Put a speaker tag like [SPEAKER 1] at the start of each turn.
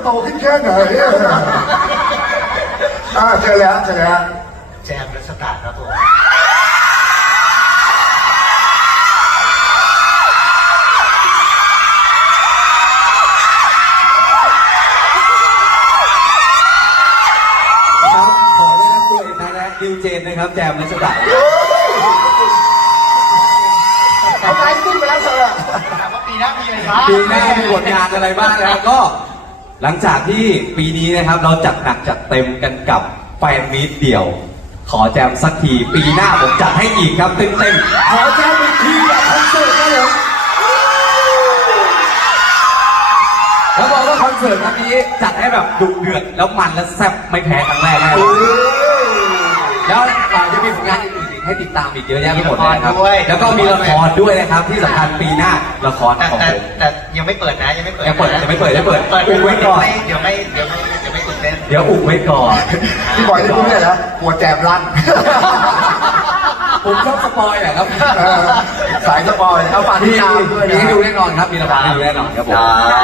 [SPEAKER 1] โตขึ้นแค่ไหนเจอแล้ว
[SPEAKER 2] แจมรัชตาครับผม
[SPEAKER 3] ครับขอได้รับตัวอีกนะดิวเจนนะครับแจมรัชดา
[SPEAKER 1] เอาไม้ขึ้นไปแล้วเธอ
[SPEAKER 2] ถามว่าปีหน้ามีอะไรบ้าง
[SPEAKER 3] ปีหน้ามีผลงานอะไรบ้างนะครับก็หลังจากที่ปีนี้นะครับเราจัดหนักจัดเต็มกันกับแฟนมีตเดี่ยวขอแจมสักทีปีหน้าผมจัดให้อีกครับเต็ม
[SPEAKER 1] ขอแจมอีกทีแบบคอนเสิร์ตนะผม
[SPEAKER 3] แล้วบอกว่าคอนเสิร์ตครั้งนี้จัดให้แบบดุเดือดแล้วมันและแซ่บไม่แพ้ครั้งแรกแน่แล้วจะมีผลงานอื่นๆให้ติดตามอีกเยอะแยะไปหมดเลยครับแล้วก็มีละครด้วยนะครับที่สำคัญปีหน้าละครของผม
[SPEAKER 2] แต่ยังไม่เปิดนะยังไม่เปิด
[SPEAKER 3] อุบไว้ก่อน
[SPEAKER 2] เดี๋ยวไม่ตื่นเต้น
[SPEAKER 3] เดี๋ยวอุบไว้ก่อน
[SPEAKER 1] พี่บอยได้พูดได้แล้วกลัวแจมลั่น
[SPEAKER 3] ผมชอบสปอยแหละครับ
[SPEAKER 1] สายสปอยเอาฝากติดตามด้วยนะ
[SPEAKER 3] มีให้ดูแน่นอนครับมีละครให้ดูแน่นอนครับผม